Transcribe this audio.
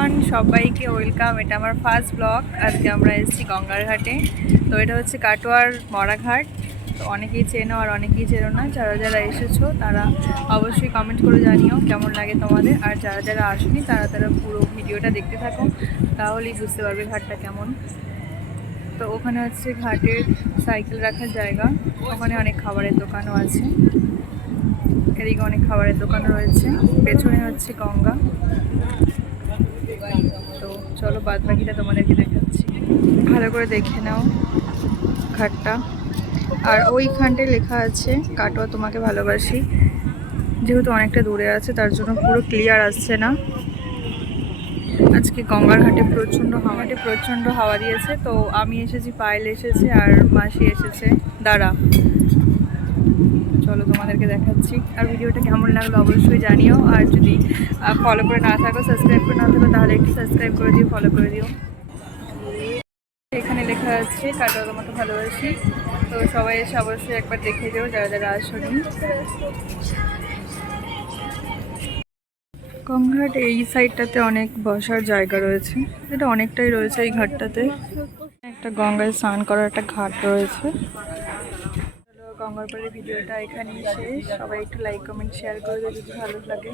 Everyone সবাইকে welcome এটা আমার ফার্স্ট ব্লগ আজকে আমরা এসেছি গঙ্গার ঘাটে তো এটা হচ্ছে কাটোয়ার মরাঘাট। তো অনেকেই চেনো আর অনেকেই চেনো না। যারা যারা এসেছ, তারা অবশ্যই কমেন্ট করে জানিও কেমন লাগে তোমাদের। আর যারা যারা আসেনি, তারা তারা পুরো ভিডিওটা দেখতে থাকো। তাহলেই বুঝতে পারবে ঘাটটা কেমন। তো ওখানে হচ্ছে ঘাটের সাইকেল রাখার জায়গা। ওখানে অনেক খাবারের দোকানও আছে। এদিকে অনেক খাবারের দোকান রয়েছে। পেছনে হচ্ছে গঙ্গা। চলো বাদ বাকিটা তোমাদেরকে দেখাচ্ছি। ভালো করে দেখে নাও ঘাটটা। আর ওইখানটায় লেখা আছে, কাটোয়া, তোমাকে ভালোবাসি। যেহেতু অনেকটা দূরে আছে, তার জন্য পুরো ক্লিয়ার আসছে না। আজকে গঙ্গার ঘাটে প্রচণ্ড হাওয়াটে প্রচণ্ড হাওয়া দিয়েছে, তো আমি এসেছি, পায়েল এসেছে আর মাসি এসেছে। দাঁড়া। চলো তোমাদেরকে দেখাচ্ছি। আর ভিডিওটা কেমন লাগল অবশ্যই জানিও। আর যদি ফলো করে না থাকো সাবস্ক্রাইব করে না থাকো, তাহলে একটু সাবস্ক্রাইব করে দিও ফলো করে দিও। এখানে লেখা আছে কাটা তোমাকে ভালোবাসি। তো সবাই এসে অবশ্যই একবার দেখে যেও, যারা যারা আসনি। গঙ্গাঘাট এই সাইডটাতে অনেক বসার জায়গা রয়েছে। এটা অনেকটাই রয়েছে এই ঘাটটাতে। একটা গঙ্গায় স্নান করার একটা ঘাট রয়েছে। চলো, গঙ্গার পরে ভিডিওটা এখানেই শেষ। সবাই একটু লাইক কমেন্ট শেয়ার করে যদি ভালো লাগে।